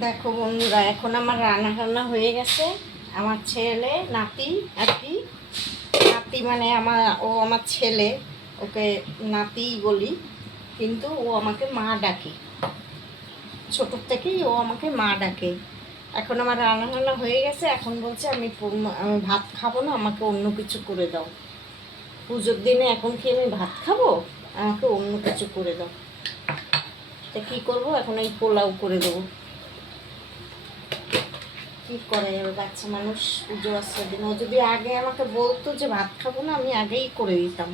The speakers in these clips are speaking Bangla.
দেখো বন্ধুরা, এখন আমার রান্না টান্না হয়ে গেছে। আমার ছেলে নাতি আর কি, নাতি মানে আমার ছেলে, ওকে নাতিই বলি, কিন্তু ও আমাকে মা ডাকে। ছোটোর থেকেই ও আমাকে মা ডাকে। এখন আমার রান্না টান্না হয়ে গেছে, এখন বলছে আমি ভাত খাবো না, আমাকে অন্য কিছু করে দাও। পুজোর দিনে এখন কি আমি ভাত খাবো? আমাকে অন্য কিছু করে দাও। তা কী করবো, এখন এই পোলাও করে দেবো। কী করা যাবে, বাচ্চা মানুষ, পুজো আসার দিন। ও যদি আগে আমাকে বলতো যে ভাত খাবো না, আমি আগেই করে দিতাম।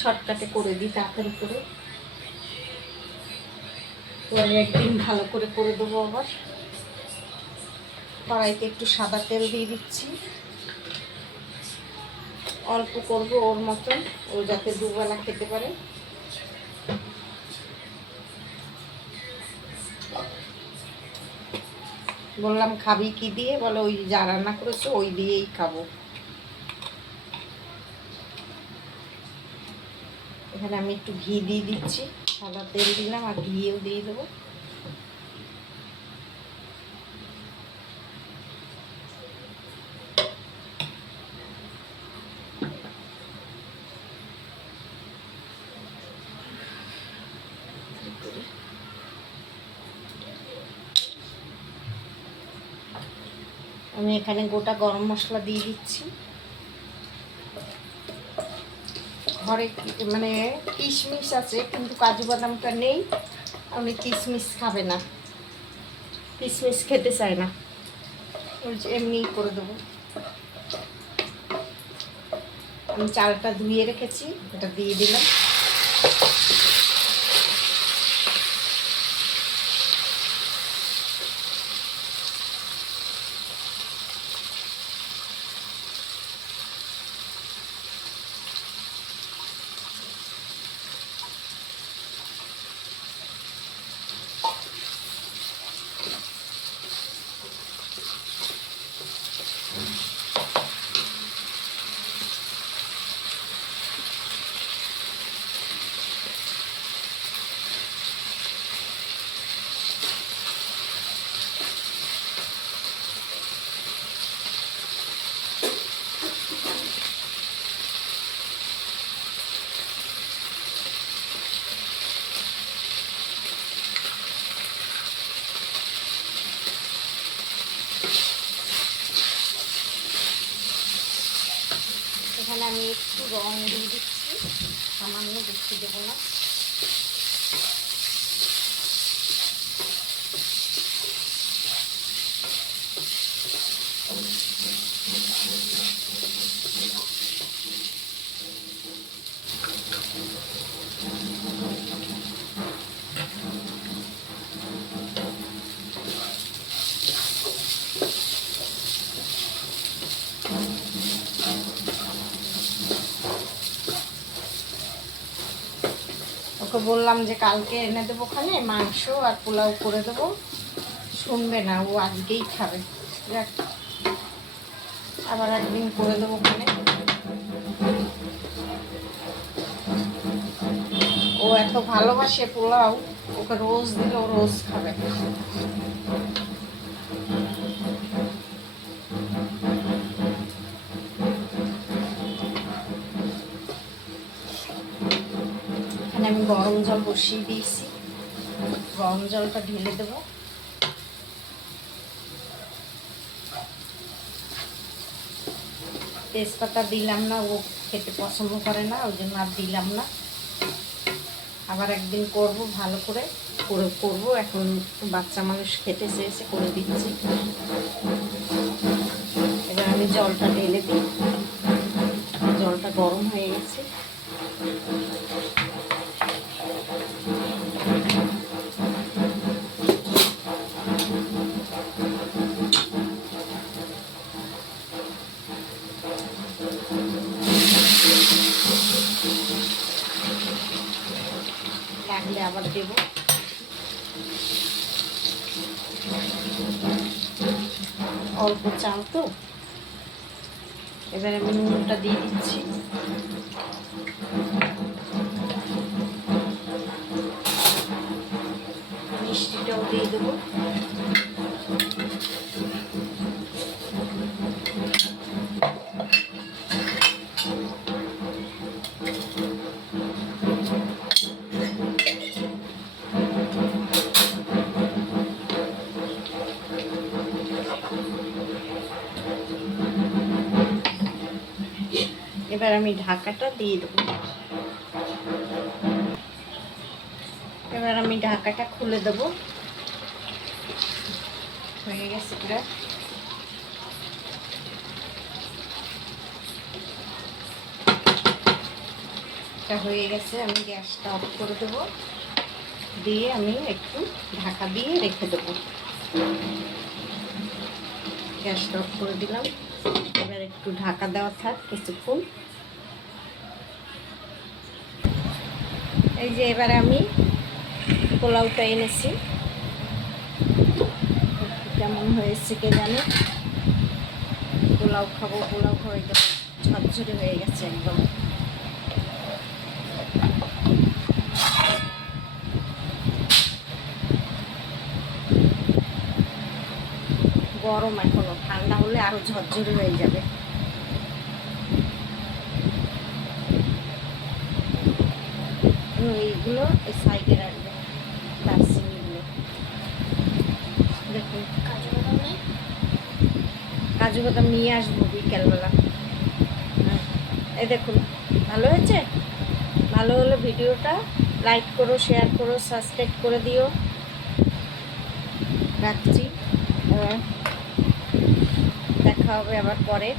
শর্টকাটে করে দিই, তাড়াতাড়ি করে। পরে একদিন ভালো করে করে দেবো আবার। কড়াইতে একটু সাদা তেল দিয়ে দিচ্ছি, অল্প করব ওর মতন, ও যাতে দুবেলা খেতে পারে। বললাম খাবি কি দিয়ে, বলে ওই যা রান্না করেছো ওই দিয়েই খাবো। এখানে আমি একটু ঘি দিয়ে দিচ্ছি, সাদা তেল দিলাম আর ঘিও দিয়ে দেবো। আমি এখানে গোটা গরম মশলা দিয়ে দিচ্ছি। ঘরে মানে কিশমিশ আছে, কিন্তু কাজু বাদামটা নেই। আমি কিশমিশ খাবে না, কিশমিশ খেতে চায় না, ওই এমনিই করে দেবো। আমি চালটা ধুয়ে রেখেছি, এটা দিয়ে দিলাম। এখানে আমি একটু রং দিয়ে দিচ্ছি, সামান্য, বেশি দেবো না। ওকে বললাম যে কালকে এনে দেবো ওখানে মাংস আর পোলাও করে দেবো, শুনবে না, ও আজকেই খাবে। যাক, আবার একদিন করে দেবো ওখানে। ও এত ভালোবাসে পোলাও, ওকে রোজ দিলে ও রোজ খাবে। এখানে আমি গরম জল বসিয়ে দিয়েছি, গরম জলটা ঢেলে দেবো। তেজপাতা দিলাম না, ও খেতে পছন্দ করে না, ওই জন্য আর দিলাম না। আবার একদিন করব, ভালো করে করবো। এখন বাচ্চা মানুষ খেতে চেয়েছে, করে দিচ্ছি। এবার আমি জলটা ঢেলে দিই, জলটা গরম হয়ে গেছে। লাগলে আবার দেবো। অল্প চাল তো, এবার আমি নুনটা দিয়ে দিচ্ছি। দিয়ে দেবো। এবার আমি ঢাকাটা দিয়ে দেবো। এবার আমি ঢাকাটা খুলে দেবো। হয়ে গেছে পুরো। হয়ে গেছে, আমি গ্যাসটা অফ করে দেবো, দিয়ে আমি একটু ঢাকা দিয়ে রেখে দেবো। গ্যাসটা অফ করে দিলাম। এবার একটু ঢাকা দেওয়া থাক কিছুক্ষণ। এই যে এবারে আমি পোলাওটা এনেছি, কেমন হয়েছে কে জানে। পোলাও খাবো, পোলাও হয়ে গেছে, ঝরঝরে হয়ে গেছে একদম। গরম এখনো, ঠান্ডা হলে আরো ঝরঝরে হয়ে যাবে। এইগুলো এই সাইডে রাখবে, দারচিনিগুলো। দেখুন কাজু বাদাম নিয়ে আসবো বিকেলবেলা। এই দেখুন, ভালো হয়েছে। ভালো হলে ভিডিওটা লাইক করো, শেয়ার করো, সাবস্ক্রাইব করে দিও। রাখছি, দেখা হবে আবার পরে।